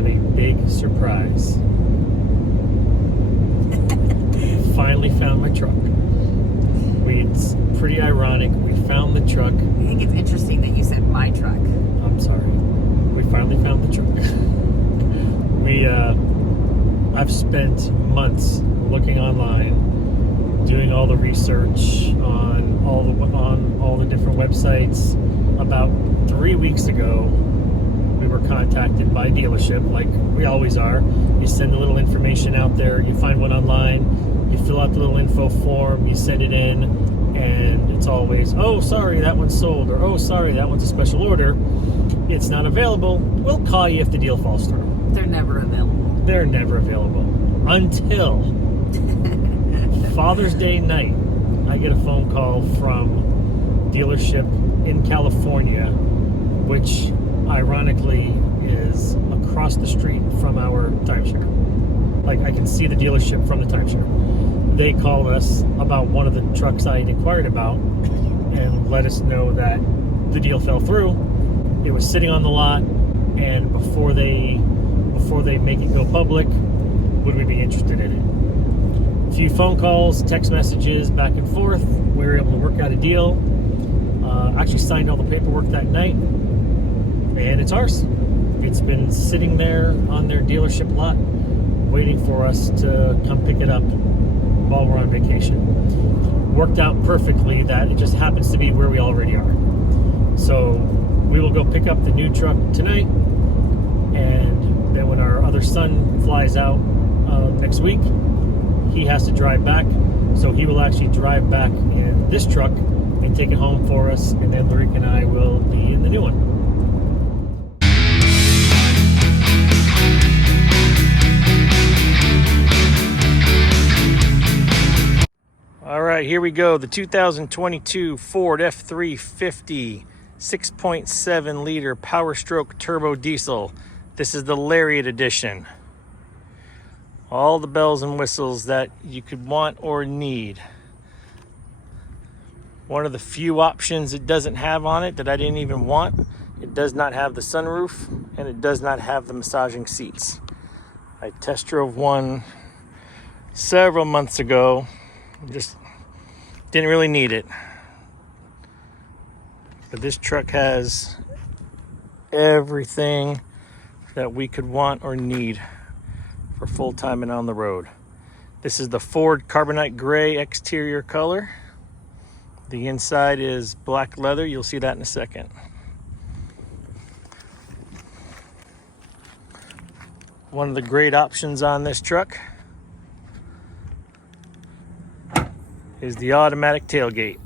have a big surprise. Finally found my truck. It's pretty ironic. We found the truck. I think it's interesting that you said my truck. I'm sorry. We finally found the truck. I've spent months looking online, doing all the research on all the different websites. About 3 weeks ago, we were contacted by a dealership, like we always are. You send a little information out there, you find one online, you fill out the little info form, you send it in, and it's always, oh, sorry, that one's sold, or oh, sorry, that one's a special order. It's not available. We'll call you if the deal falls through. They're never available. They're never available. Until Father's Day night, I get a phone call from dealership in California, which ironically is across the street from our timeshare. Like, I can see the dealership from the timeshare. They called us about one of the trucks I had inquired about and let us know that the deal fell through. It was sitting on the lot, and before they make it go public, would we be interested in it? A few phone calls, text messages, back and forth. We were able to work out a deal. Actually signed all the paperwork that night, and it's ours. It's been sitting there on their dealership lot, waiting for us to come pick it up while we're on vacation. Worked out perfectly that it just happens to be where we already are. So we will go pick up the new truck tonight, and then when our other son flies out next week, he has to drive back. So he will actually drive back in this truck and take it home for us, and then Lareka and I will be in the new one. All right, here we go. The 2022 Ford F-350 6.7 liter Power Stroke turbo diesel. This is the Lariat edition. All the bells and whistles that you could want or need. One of the few options it doesn't have on it that I didn't even want, it does not have the sunroof, and it does not have the massaging seats. I test drove one several months ago. Just didn't really need it. But this truck has everything that we could want or need for full time and on the road. This is the Ford Carbonite Gray exterior color. The inside is black leather. You'll see that in a second. One of the great options on this truck is the automatic tailgate.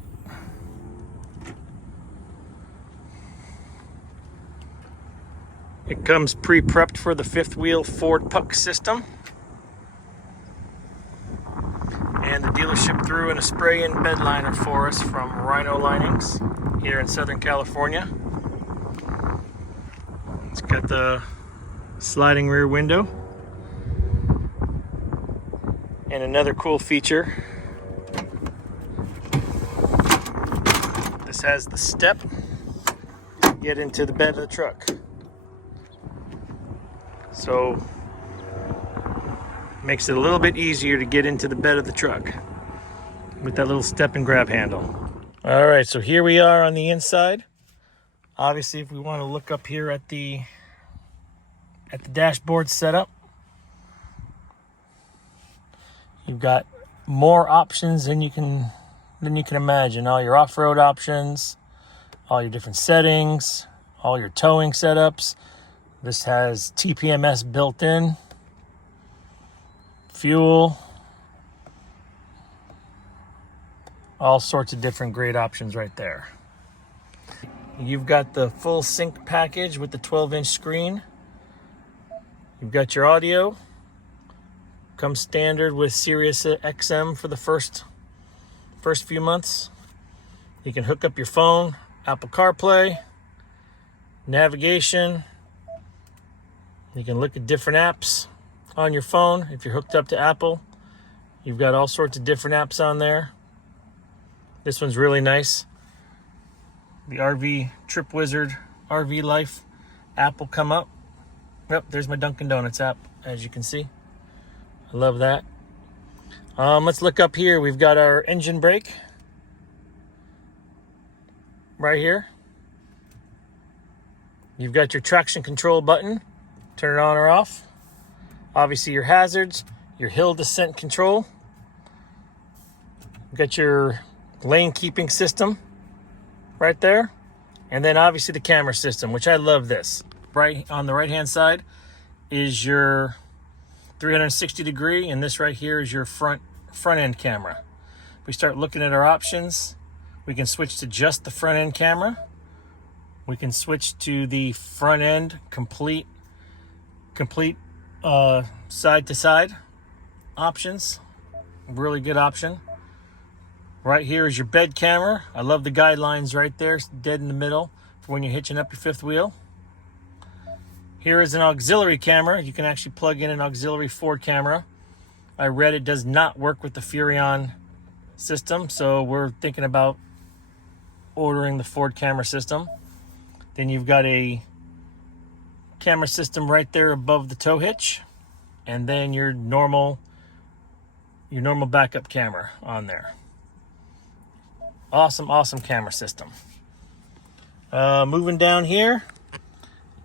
It comes pre-prepped for the fifth wheel Ford puck system. And the dealership threw in a spray-in bed liner for us from Rhino Linings here in Southern California. It's got the sliding rear window. And another cool feature, this has the step to get into the bed of the truck. So makes it a little bit easier to get into the bed of the truck with that little step and grab handle. All right, so here we are on the inside. Obviously, if we want to look up here at the dashboard setup, you've got more options than you can imagine. All your off-road options, all your different settings, all your towing setups. This has TPMS built in, fuel, all sorts of different great options right there. You've got the full sync package with the 12-inch screen. You've got your audio. Comes standard with Sirius XM for the first few months. You can hook up your phone, Apple CarPlay, navigation. You can look at different apps on your phone. If you're hooked up to Apple, you've got all sorts of different apps on there. This one's really nice. The RV Trip Wizard RV Life app will come up. Yep, there's my Dunkin' Donuts app, as you can see. I love that. Let's look up here. We've got our engine brake right here. You've got your traction control button, turn it on or off. Obviously your hazards, your hill descent control. You've got your lane keeping system right there. And then obviously the camera system, which I love this. Right on the right hand side is your 360 degree, and this right here is your front end camera. If we start looking at our options, we can switch to just the front end camera. We can switch to the front end complete side to side options. Really good option. Right here is your bed camera. I love the guidelines right there, dead in the middle for when you're hitching up your fifth wheel. Here is an auxiliary camera. You can actually plug in an auxiliary Ford camera. I read it does not work with the Furrion system, so we're thinking about ordering the Ford camera system. Then you've got a camera system right there above the tow hitch, and then your normal backup camera on there. Awesome camera system. Moving down here,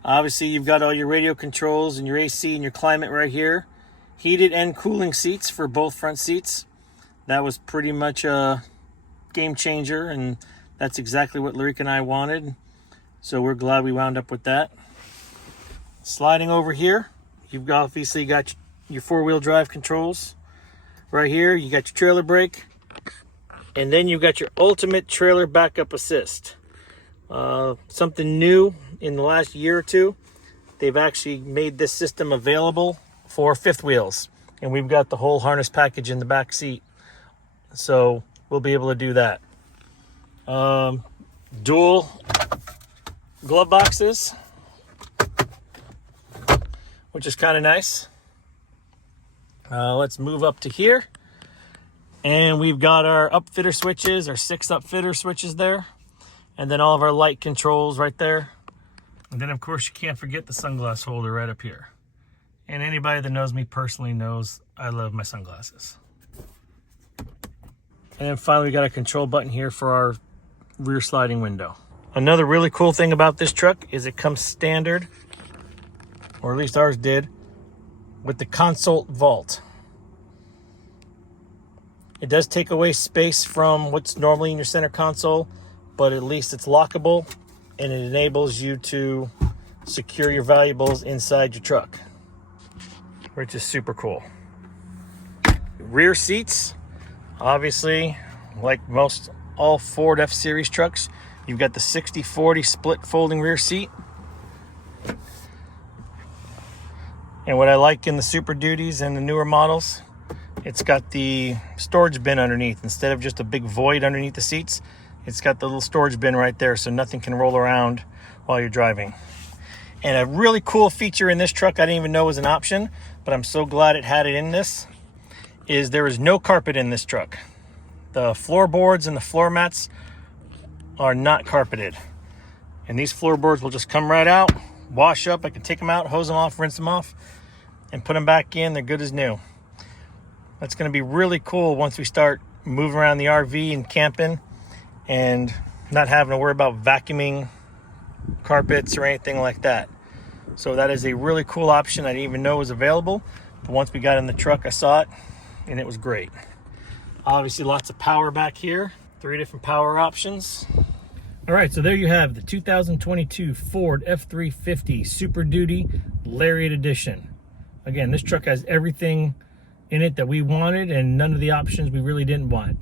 obviously you've got all your radio controls and your AC and your climate right here. Heated and cooling seats for both front seats. That was pretty much a game changer, and that's exactly what Lareka and I wanted. So we're glad we wound up with that. Sliding over here, you've obviously got your four-wheel drive controls. Right here, you got your trailer brake. And then you've got your ultimate trailer backup assist. Something new in the last year or two. They've actually made this system available for fifth wheels. And we've got the whole harness package in the back seat. So we'll be able to do that. Dual glove boxes, which is kind of nice. Let's move up to here. And we've got our upfitter switches, our 6 upfitter switches there. And then all of our light controls right there. And then of course you can't forget the sunglass holder right up here. And anybody that knows me personally knows I love my sunglasses. And then finally we got a control button here for our rear sliding window. Another really cool thing about this truck is it comes standard, or at least ours did, with the console vault. It does take away space from what's normally in your center console, but at least it's lockable and it enables you to secure your valuables inside your truck, which is super cool. Rear seats, obviously, like all Ford F-Series trucks, you've got the 60-40 split folding rear seat. And what I like in the Super Duties and the newer models, it's got the storage bin underneath. Instead of just a big void underneath the seats, it's got the little storage bin right there so nothing can roll around while you're driving. And a really cool feature in this truck I didn't even know was an option, but I'm so glad it had it in this, is there is no carpet in this truck. The floorboards and the floor mats are not carpeted. And these floorboards will just come right out, wash up. I can take them out, hose them off, rinse them off, and put them back in. They're good as new. That's going to be really cool once we start moving around the RV and camping and not having to worry about vacuuming carpets or anything like that. So that is a really cool option I didn't even know was available. But once we got in the truck, I saw it and it was great. Obviously lots of power back here. 3 different power options. All right, so there you have the 2022 Ford F-350 Super Duty Lariat Edition. Again, this truck has everything in it that we wanted and none of the options we really didn't want.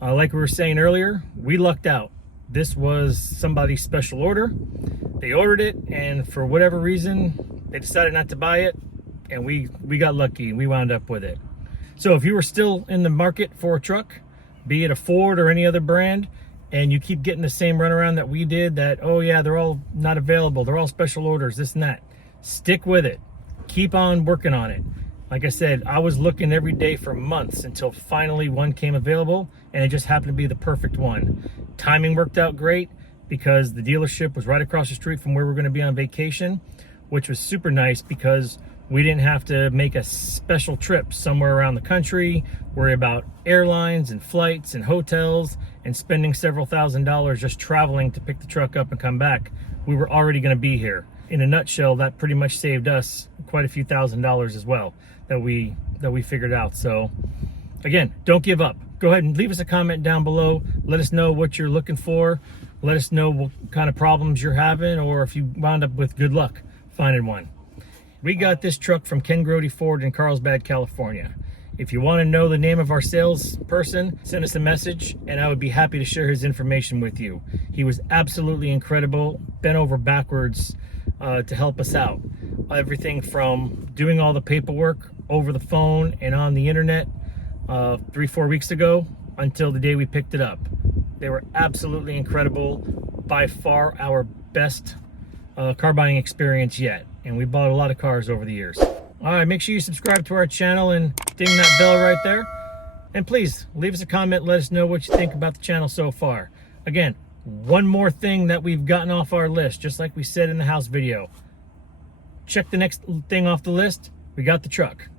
Like we were saying earlier, we lucked out. This was somebody's special order. They ordered it, and for whatever reason, they decided not to buy it, and we got lucky and we wound up with it. So if you were still in the market for a truck, be it a Ford or any other brand, and you keep getting the same runaround that we did, that, oh yeah, they're all not available, they're all special orders, this and that, stick with it. Keep on working on it. Like I said, I was looking every day for months until finally one came available, and it just happened to be the perfect one. Timing worked out great because the dealership was right across the street from where we're going to be on vacation. which was super nice because we didn't have to make a special trip somewhere around the country, worry about airlines and flights and hotels and spending several $1,000s just traveling to pick the truck up and come back. We were already going to be here. In a nutshell, that pretty much saved us quite a few $1,000s as well that we figured out. So again, don't give up. Go ahead and leave us a comment down below. Let us know what you're looking for. Let us know what kind of problems you're having, or if you wound up with good luck finding one. We got this truck from Ken Grody Ford in Carlsbad, California. If you want to know the name of our salesperson, send us a message and I would be happy to share his information with you. He was absolutely incredible, bent over backwards to help us out. Everything from doing all the paperwork over the phone and on the internet 3-4 weeks ago until the day we picked it up. They were absolutely incredible. By far our best car buying experience yet. And we bought a lot of cars over the years. All right, make sure you subscribe to our channel and ding that bell right there. And please leave us a comment. Let us know what you think about the channel so far. Again, one more thing that we've gotten off our list, just like we said in the house video. Check the next thing off the list. We got the truck.